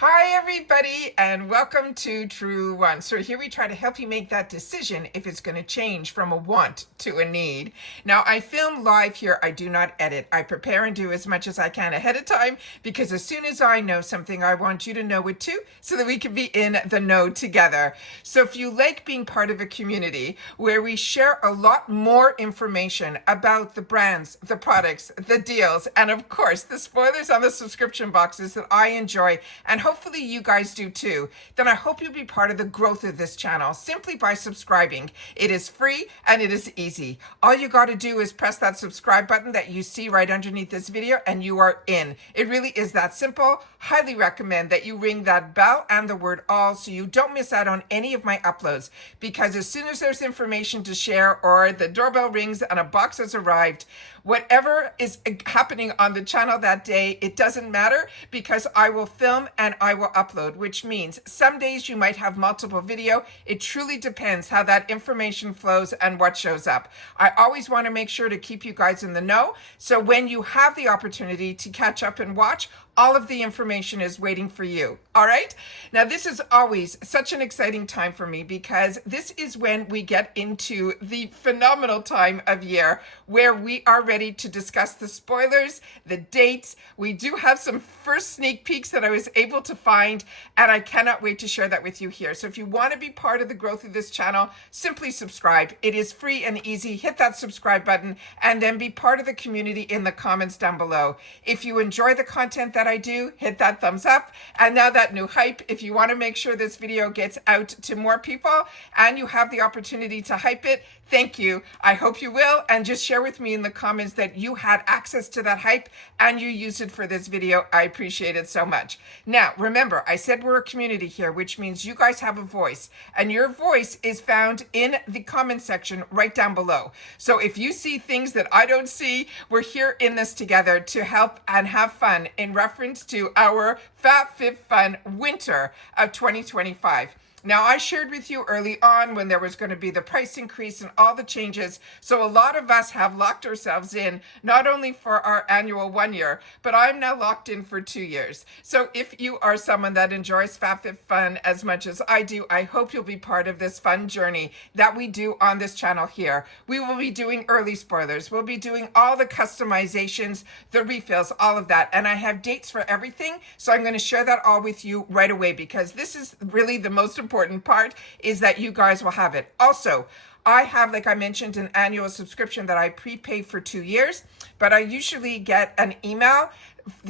Hi everybody, and welcome to Truewants. So here we try to help you make that decision if it's going to change from a want to a need. Now I film live here, I do not edit. I prepare and do as much as I can ahead of time because as soon as I know something, I want you to know it too so that we can be in the know together. So if you like being part of a community where we share a lot more information about the brands, the products, the deals, and of course the spoilers on the subscription boxes that I enjoy and hopefully you guys do too, then I hope you'll be part of the growth of this channel simply by subscribing. It is free and it is easy. All you got to do is press that subscribe button that you see right underneath this video and you are in. It really is that simple. Highly recommend that you ring that bell and the word all so you don't miss out on any of my uploads, because as soon as there's information to share or the doorbell rings and a box has arrived, whatever is happening on the channel that day, it doesn't matter because I will film and I will upload, which means some days you might have multiple video. It truly depends how that information flows and what shows up. I always want to make sure to keep you guys in the know. So when you have the opportunity to catch up and watch, all of the information is waiting for you. All right. Now, this is always such an exciting time for me because this is when we get into the phenomenal time of year where we are ready to discuss the spoilers, the dates. We do have some first sneak peeks that I was able to find, and I cannot wait to share that with you here. So if you want to be part of the growth of this channel, simply subscribe. It is free and easy. Hit that subscribe button and then be part of the community in the comments down below. If you enjoy the content that I do, hit that thumbs up. And now that new hype, if you want to make sure this video gets out to more people and you have the opportunity to hype it, thank you. I hope you will. And just share with me in the comments that you had access to that hype and you used it for this video. I appreciate it so much. Now, remember, I said we're a community here, which means you guys have a voice, and your voice is found in the comment section right down below. So if you see things that I don't see, we're here in this together to help and have fun in reference to our FabFitFun winter of 2025. Now, I shared with you early on when there was going to be the price increase and all the changes. So a lot of us have locked ourselves in, not only for our annual 1 year, but I'm now locked in for 2 years. So if you are someone that enjoys FabFitFun as much as I do, I hope you'll be part of this fun journey that we do on this channel here. We will be doing early spoilers. We'll be doing all the customizations, the refills, all of that. And I have dates for everything. So I'm going to share that all with you right away because this is really the most important part, is that you guys will have it. Also, I have, like I mentioned, an annual subscription that I prepay for 2 years, but I usually get an email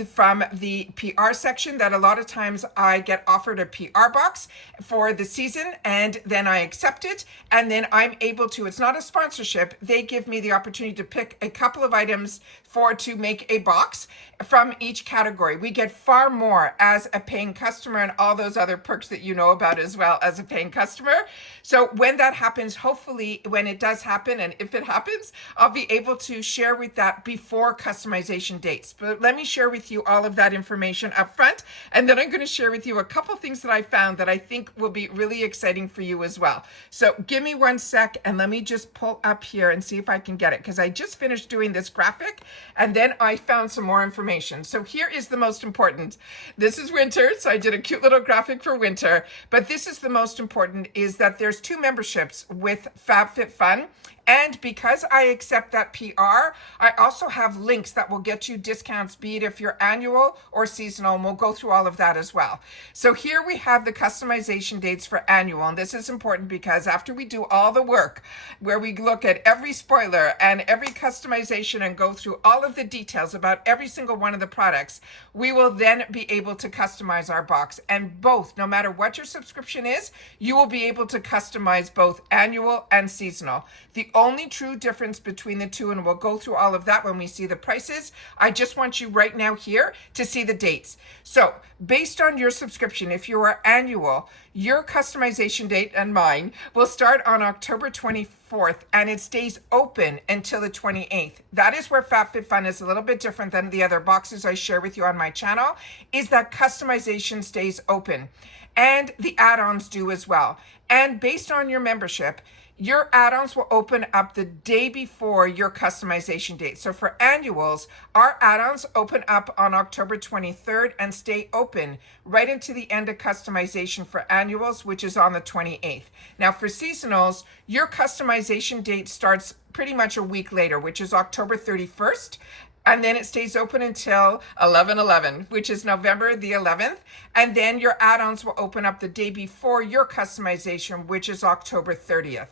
from the PR section that a lot of times I get offered a PR box for the season and then I accept it and then I'm able to, it's not a sponsorship, they give me the opportunity to pick a couple of items to make a box from each category. We get far more as a paying customer and all those other perks that you know about as well as a paying customer. So when that happens, hopefully when it does happen and if it happens, I'll be able to share with that before customization dates. But let me share with you all of that information up front, and then I'm going to share with you a couple things that I found that I think will be really exciting for you as well. So give me 1 sec and let me just pull up here and see if I can get it, because I just finished doing this graphic and then I found some more information. So here is the most important. This is winter, so I did a cute little graphic for winter, but this is the most important, is that there's 2 memberships with FabFitFun. And because I accept that PR, I also have links that will get you discounts, be it if you're annual or seasonal, and we'll go through all of that as well. So here we have the customization dates for annual, and this is important because after we do all the work, where we look at every spoiler and every customization and go through all of the details about every single one of the products, we will then be able to customize our box. And both, no matter what your subscription is, you will be able to customize both annual and seasonal. The only true difference between the two, and we'll go through all of that when we see the prices, I just want you right now here to see the dates. So based on your subscription, if you are annual, your customization date and mine will start on October 24th and it stays open until the 28th. That is where FabFitFun is a little bit different than the other boxes I share with you on my channel, is that customization stays open and the add-ons do as well. And based on your membership, your add-ons will open up the day before your customization date. So for annuals, our add-ons open up on October 23rd and stay open right into the end of customization for annuals, which is on the 28th. Now for seasonals, your customization date starts pretty much a week later, which is October 31st. And then it stays open until 11/11, which is November the 11th. And then your add-ons will open up the day before your customization, which is October 30th.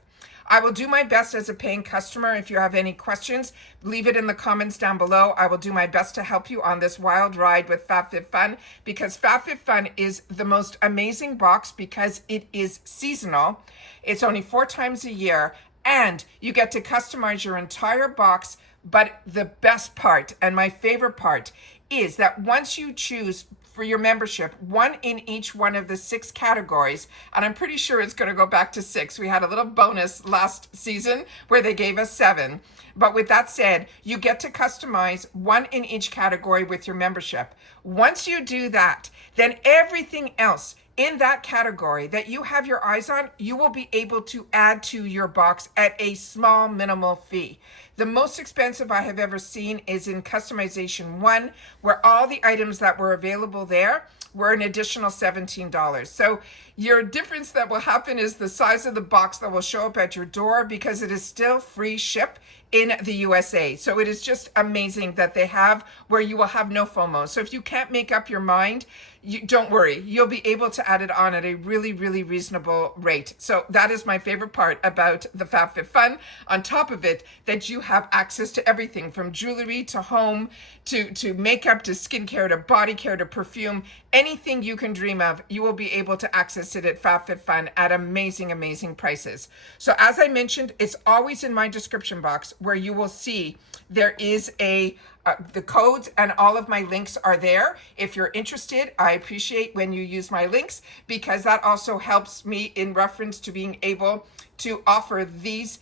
I will do my best as a paying customer. If you have any questions, leave it in the comments down below. I will do my best to help you on this wild ride with FabFitFun, because FabFitFun is the most amazing box because it is seasonal. It's only 4 times a year, and you get to customize your entire box. But the best part, and my favorite part, is that once you choose for your membership, 1 in each one of the 6 categories, and I'm pretty sure it's going to go back to 6. We had a little bonus last season where they gave us 7. But with that said, you get to customize 1 in each category with your membership. Once you do that, then everything else in that category that you have your eyes on, you will be able to add to your box at a small minimal fee. The most expensive I have ever seen is in customization 1, where all the items that were available there were an additional $17. So your difference that will happen is the size of the box that will show up at your door, because it is still free ship in the USA. So it is just amazing that they have where you will have no FOMO. So if you can't make up your mind, don't worry, you'll be able to add it on at a really, really reasonable rate. So that is my favorite part about the FabFitFun. On top of it, that you have access to everything from jewelry to home to makeup to skincare to body care to perfume. Anything you can dream of, you will be able to access it at FabFitFun at amazing, amazing prices. So as I mentioned, it's always in my description box where you will see there is the codes, and all of my links are there. If you're interested, I appreciate when you use my links, because that also helps me in reference to being able to offer these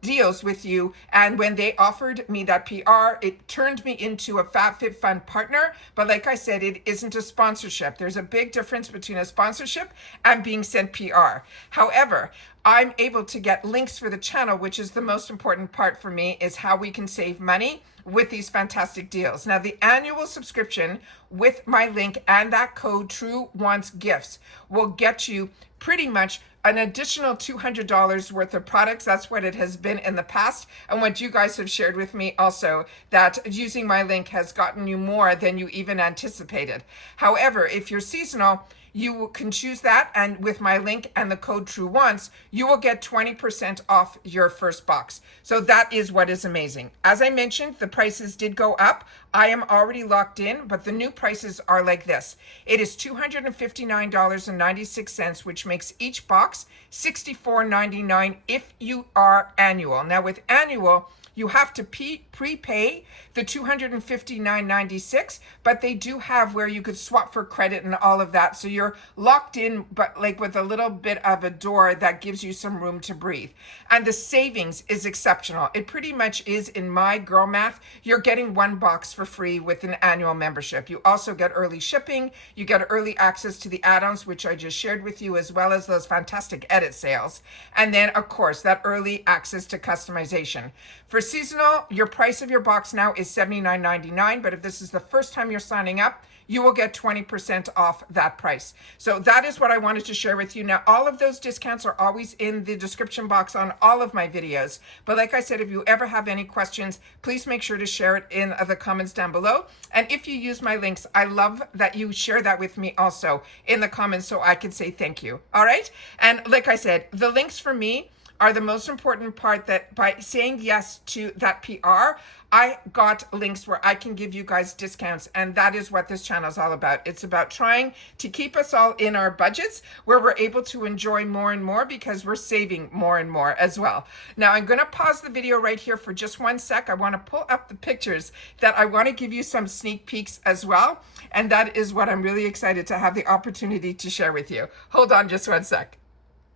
deals with you. And when they offered me that PR, it turned me into a FabFitFun partner. But like I said, it isn't a sponsorship. There's a big difference between a sponsorship and being sent PR. However, I'm able to get links for the channel, which is the most important part for me, is how we can save money with these fantastic deals. Now, the annual subscription with my link and that code Truewants Gifts will get you pretty much an additional $200 worth of products. That's what it has been in the past, and what you guys have shared with me also, that using my link has gotten you more than you even anticipated. However, if you're seasonal, you can choose that, and with my link and the code Truewants, you will get 20% off your first box. So that is what is amazing. As I mentioned, the prices did go up. I am already locked in, but the new prices are like this. It is $259.96, which makes each box $64.99 if you are annual. Now with annual, you have to prepay the $259.96, but they do have where you could swap for credit and all of that. So you're locked in, but like with a little bit of a door that gives you some room to breathe. And the savings is exceptional. It pretty much is, in my girl math, you're getting 1 box for free with an annual membership. You also get early shipping. You get early access to the add-ons, which I just shared with you, as well as those fantastic edit sales. And then, of course, that early access to customization. For seasonal, your price of your box now is $79.99, but if this is the first time you're signing up, you will get 20% off that price. So that is what I wanted to share with you. Now, all of those discounts are always in the description box on all of my videos. But like I said, if you ever have any questions, please make sure to share it in the comments down below. And if you use my links, I love that you share that with me also in the comments so I can say thank you. All right? And like I said, the links for me are the most important part, that by saying yes to that PR, I got links where I can give you guys discounts, and that is what this channel is all about. It's about trying to keep us all in our budgets where we're able to enjoy more and more, because we're saving more and more as well. Now, I'm going to pause the video right here for just 1 sec. I want to pull up the pictures that I want to give you some sneak peeks as well, and that is what I'm really excited to have the opportunity to share with you. Hold on just 1 sec.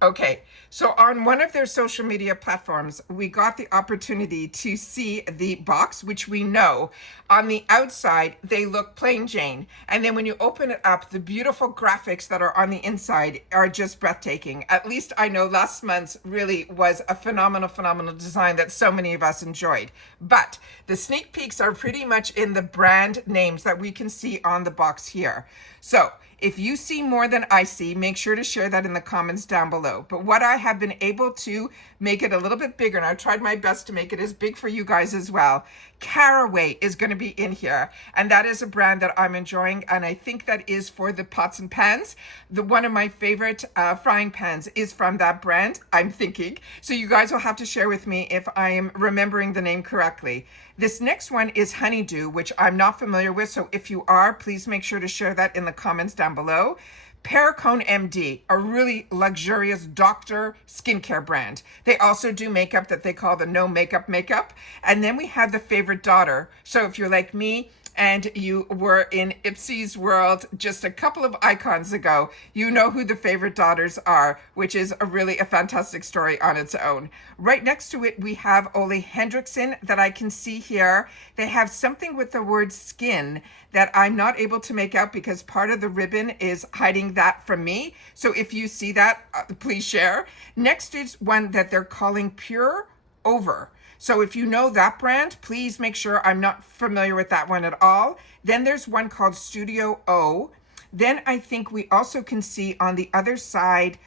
Okay, so on one of their social media platforms, we got the opportunity to see the box, which we know on the outside, they look plain Jane. And then when you open it up, the beautiful graphics that are on the inside are just breathtaking. At least I know last month's really was a phenomenal design that so many of us enjoyed. But the sneak peeks are pretty much in the brand names that we can see on the box here. So if you see more than I see, make sure to share that in the comments down below. But what I have been able to make it a little bit bigger, and I've tried my best to make it as big for you guys as well. Caraway is going to be in here, and that is a brand that I'm enjoying, and I think that is for the pots and pans. One of my favorite frying pans is from that brand, I'm thinking. So you guys will have to share with me if I am remembering the name correctly. This next one is Honeydew, which I'm not familiar with, so if you are, please make sure to share that in the comments down below. Perricone MD, a really luxurious doctor skincare brand. They also do makeup that they call the no makeup. And then we have the Favorite Daughter. So if you're like me and you were in Ipsy's world just a couple of icons ago, you know who the Favorite Daughters are, which is really a fantastic story on its own. Right next to it, we have Ole Henriksen that I can see here. They have something with the word skin that I'm not able to make out because part of the ribbon is hiding that from me. So if you see that, please share. Next is one that they're calling Pure Over. So if you know that brand, please make sure. I'm not familiar with that one at all. Then there's one called Studio O. Then I think we also can see on the other side,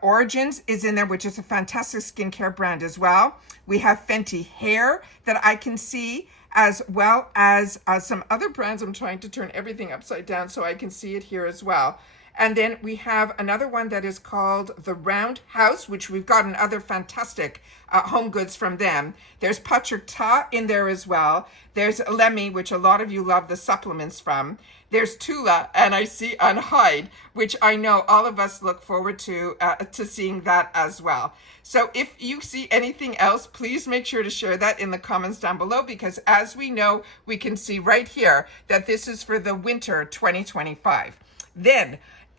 Origins is in there, which is a fantastic skincare brand as well. We have Fenty Hair that I can see, as well as some other brands. I'm trying to turn everything upside down so I can see it here as well. And then we have another one that is called The Round House, which we've gotten other fantastic home goods from them. There's Patrick Ta in there as well. There's Lemmy, which a lot of you love the supplements from. There's Tula, and I see Unhide, which I know all of us look forward to seeing that as well. So if you see anything else, please make sure to share that in the comments down below, because as we know, we can see right here that this is for the winter 2025. Then,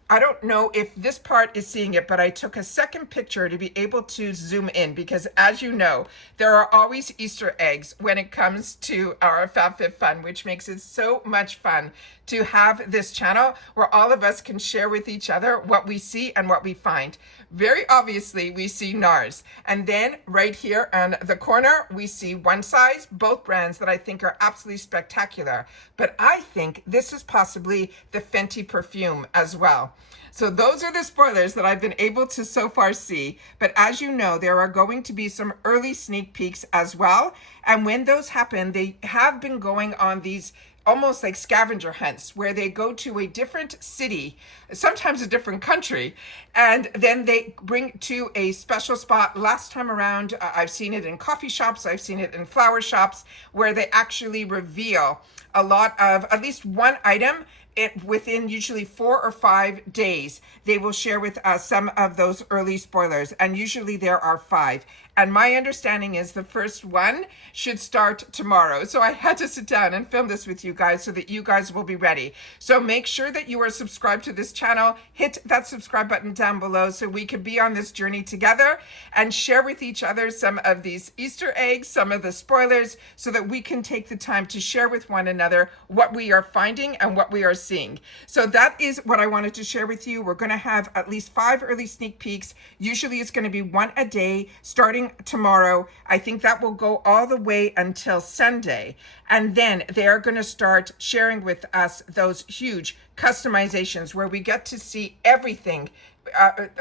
I don't know if this part is seeing it, but I took a second picture to be able to zoom in because, as you know, there are always Easter eggs when it comes to our FabFitFun, which makes it so much fun to have this channel where all of us can share with each other what we see and what we find. Very obviously, we see NARS. And then right here on the corner, we see One Size, both brands that I think are absolutely spectacular. But I think this is possibly the Fenty perfume as well. So those are the spoilers that I've been able to so far see. But as you know, there are going to be some early sneak peeks as well. And when those happen, they have been going on these almost like scavenger hunts where they go to a different city, sometimes a different country, and then they bring to a special spot. Last time around, I've seen it in coffee shops, I've seen it in flower shops, where they actually reveal a lot of at least one item within usually 4 or 5 days. They will share with us some of those early spoilers, and usually there are 5. And my understanding is the first one should start tomorrow. So I had to sit down and film this with you guys so that you guys will be ready. So make sure that you are subscribed to this channel. Hit that subscribe button down below so we can be on this journey together and share with each other some of these Easter eggs, some of the spoilers, so that we can take the time to share with one another what we are finding and what we are seeing. So that is what I wanted to share with you. We're going to have at least 5 early sneak peeks. Usually it's going to be 1 a day starting tomorrow. I think that will go all the way until Sunday. And then they are going to start sharing with us those huge customizations where we get to see everything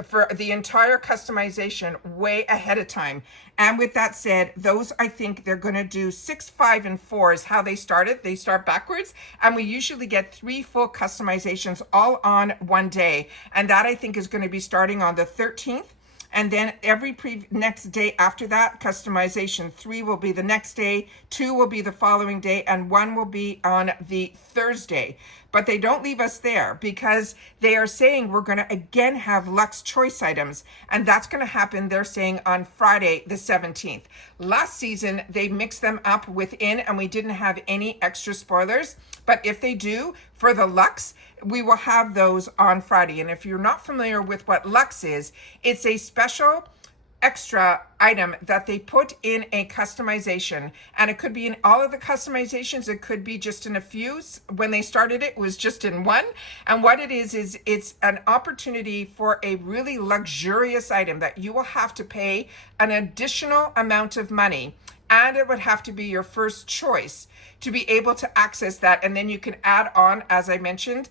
for the entire customization way ahead of time. And with that said, those, I think they're going to do 6, 5, and 4 is how they started. They start backwards, and we usually get 3 full customizations all on one day. And that, I think, is going to be starting on the 13th. And then every next day after that, customization 3 will be the next day, 2 will be the following day, and 1 will be on the Thursday. But they don't leave us there because they are saying we're going to again have Luxe Choice items. And that's going to happen, they're saying, on Friday the 17th. Last season, they mixed them up within and we didn't have any extra spoilers. But if they do, for the Luxe, we will have those on Friday. And if you're not familiar with what Lux is, it's a special extra item that they put in a customization, and it could be in all of the customizations, it could be just in a few. When they started it was just in one, and what it is it's an opportunity for a really luxurious item that you will have to pay an additional amount of money, and it would have to be your first choice to be able to access that. And then you can add on, as I mentioned,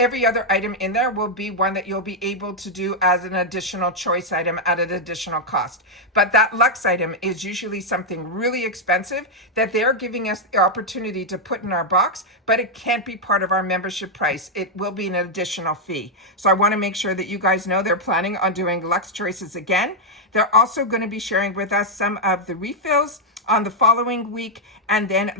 every other item in there will be one that you'll be able to do as an additional choice item at an additional cost. But that Lux item is usually something really expensive that they're giving us the opportunity to put in our box, but it can't be part of our membership price. It will be an additional fee. So I want to make sure that you guys know they're planning on doing Lux choices again. They're also going to be sharing with us some of the refills on the following week, and then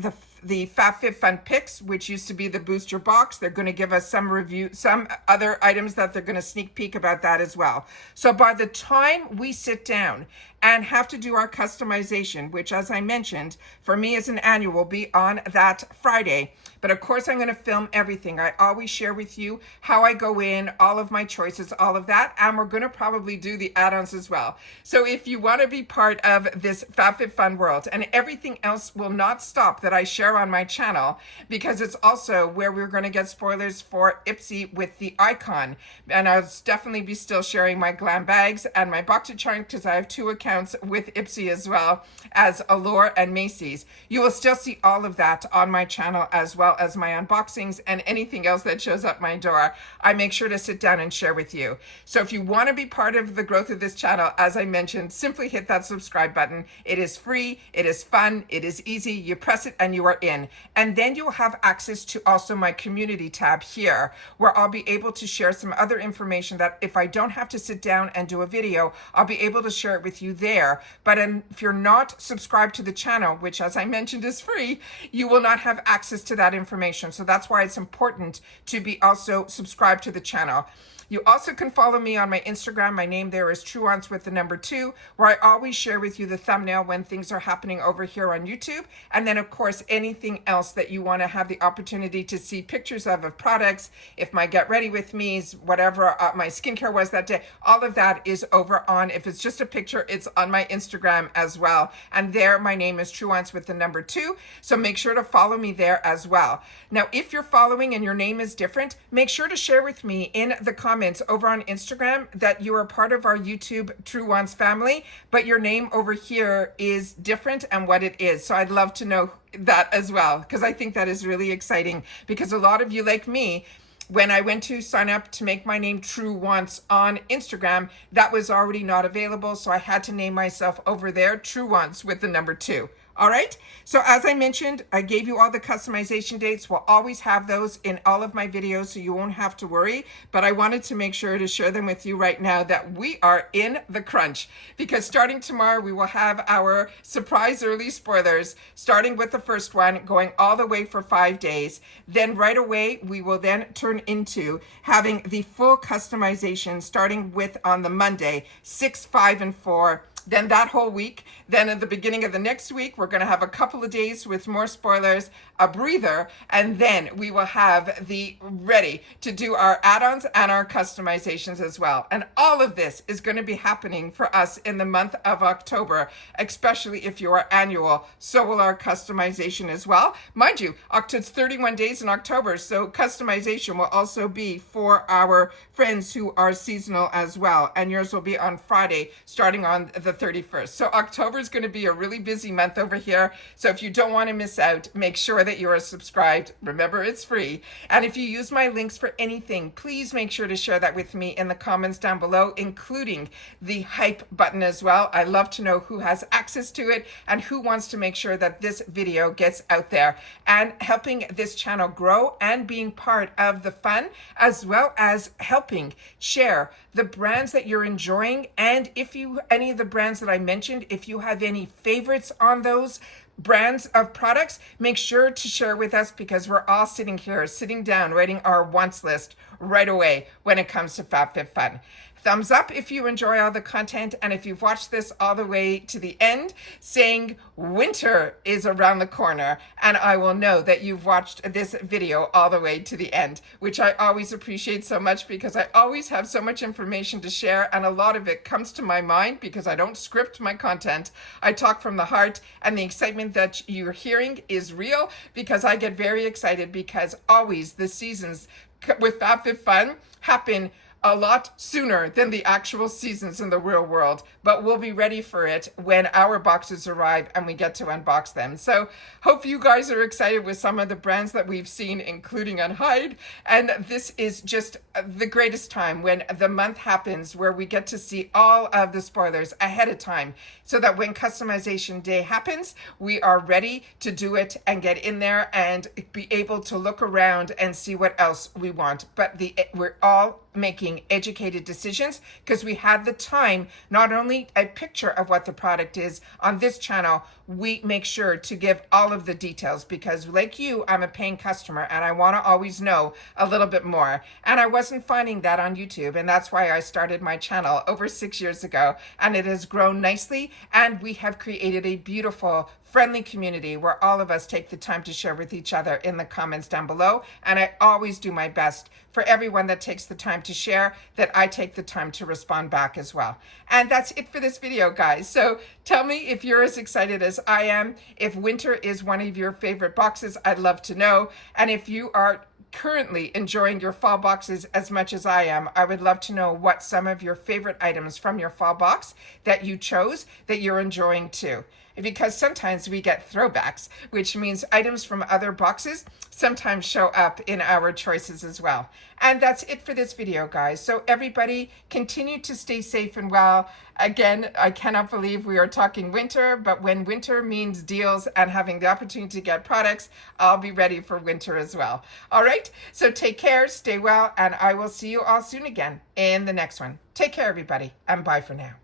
the FabFitFun picks, which used to be the booster box. They're going to give us some other items that they're going to sneak peek about that as well. So by the time we sit down and have to do our customization, which, as I mentioned, for me as an annual will be on that Friday. But of course, I'm going to film everything. I always share with you how I go in, all of my choices, all of that. And we're going to probably do the add-ons as well. So if you want to be part of this FabFitFun world, and everything else will not stop that I share on my channel, because it's also where we're going to get spoilers for Ipsy with the icon. And I'll definitely be still sharing my glam bags and my boxer chart, because I have 2 accounts with Ipsy as well as Allure and Macy's. You will still see all of that on my channel, as well as my unboxings and anything else that shows up my door. I make sure to sit down and share with you. So if you want to be part of the growth of this channel, as I mentioned, simply hit that subscribe button. It is free, it is fun, it is easy. You press it and you are in. And then you'll have access to also my community tab here, where I'll be able to share some other information that if I don't have to sit down and do a video, I'll be able to share it with you there. But if you're not subscribed to the channel, which, as I mentioned, is free, you will not have access to that information. So that's why it's important to be also subscribed to the channel. You also can follow me on my Instagram. My name there is Truewants with the number 2, where I always share with you the thumbnail when things are happening over here on YouTube. And then, of course, anything else that you want to have the opportunity to see pictures of products, if my Get Ready With Me's, whatever my skincare was that day, all of that is over on, if it's just a picture, it's on my Instagram as well. And there, my name is Truewants with the number 2. So make sure to follow me there as well. Now, if you're following and your name is different, make sure to share with me in the comments over on Instagram that you are part of our YouTube Truewants family, but your name over here is different and what it is. So I'd love to know that as well, because I think that is really exciting, because a lot of you, like me, when I went to sign up to make my name Truewants on Instagram, that was already not available. So I had to name myself over there Truewants with the number 2. All right. So as I mentioned, I gave you all the customization dates. We'll always have those in all of my videos, so you won't have to worry. But I wanted to make sure to share them with you right now that we are in the crunch, because starting tomorrow, we will have our surprise early spoilers, starting with the first one, going all the way for 5 days. Then right away, we will then turn into having the full customization, starting with on the Monday, 6, 5, and 4. Then that whole week, then at the beginning of the next week, we're going to have a couple of days with more spoilers, a breather, and then we will have the ready to do our add-ons and our customizations as well. And all of this is going to be happening for us in the month of October, especially if you are annual. So will our customization as well. Mind you, it's 31 days in October, so customization will also be for our friends who are seasonal as well. And yours will be on Friday, starting on the 31st. So October is going to be a really busy month over here. So if you don't want to miss out, make sure that you are subscribed. Remember, it's free. And if you use my links for anything, please make sure to share that with me in the comments down below, including the hype button as well. I love to know who has access to it and who wants to make sure that this video gets out there and helping this channel grow and being part of the fun, as well as helping share the brands that you're enjoying. And if you, any of the brands that I mentioned, if you have any favorites on those brands of products, make sure to share with us, because we're all sitting here, sitting down, writing our wants list right away when it comes to FabFitFun. thumbs up if you enjoy all the content, and if you've watched this all the way to the end, saying winter is around the corner, and I will know that you've watched this video all the way to the end, which I always appreciate so much because I always have so much information to share, and a lot of it comes to my mind because I don't script my content. I talk from the heart, and the excitement that you're hearing is real because I get very excited because always the seasons with FabFitFun happen a lot sooner than the actual seasons in the real world, but we'll be ready for it when our boxes arrive and we get to unbox them. So hope you guys are excited with some of the brands that we've seen, including on Hyde. And this is just the greatest time when the month happens where we get to see all of the spoilers ahead of time so that when customization day happens, we are ready to do it and get in there and be able to look around and see what else we want. But we're all making educated decisions because we have the time, not only a picture of what the product is on this channel, we make sure to give all of the details because like you, I'm a paying customer and I want to always know a little bit more. And I wasn't finding that on YouTube, and that's why I started my channel over 6 years ago, and it has grown nicely, and we have created a beautiful friendly community where all of us take the time to share with each other in the comments down below. And I always do my best for everyone that takes the time to share, that I take the time to respond back as well. And that's it for this video, guys. So tell me if you're as excited as I am. If winter is one of your favorite boxes, I'd love to know. And if you are currently enjoying your fall boxes as much as I am, I would love to know what some of your favorite items from your fall box that you chose that you're enjoying too. Because sometimes we get throwbacks, which means items from other boxes sometimes show up in our choices as well. And that's it for this video, guys. So everybody continue to stay safe and well. Again, I cannot believe we are talking winter, but when winter means deals and having the opportunity to get products, I'll be ready for winter as well. All right, so take care, stay well, and I will see you all soon again in the next one. Take care, everybody, and bye for now.